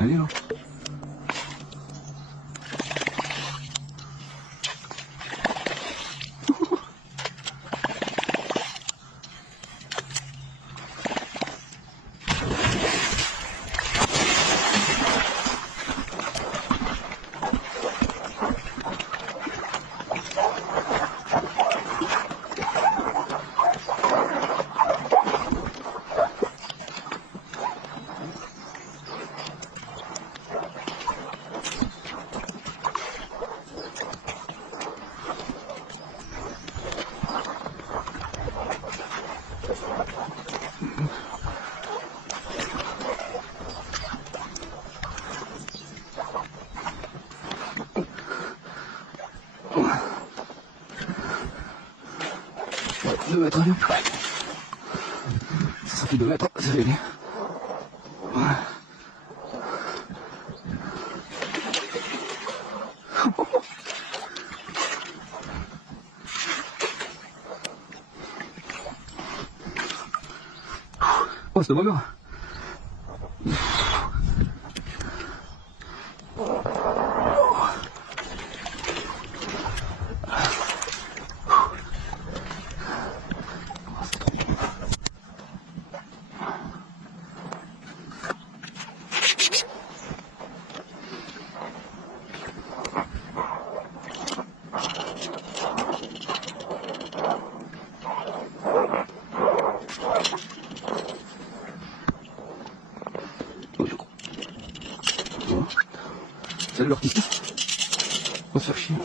Allez, hein. Ouais, 2 mètres, allez. Ça fait 2 mètres, ça fait bien. Ouais. Oh, c'est pas bien. Salut l'artiste. On va se faire chier.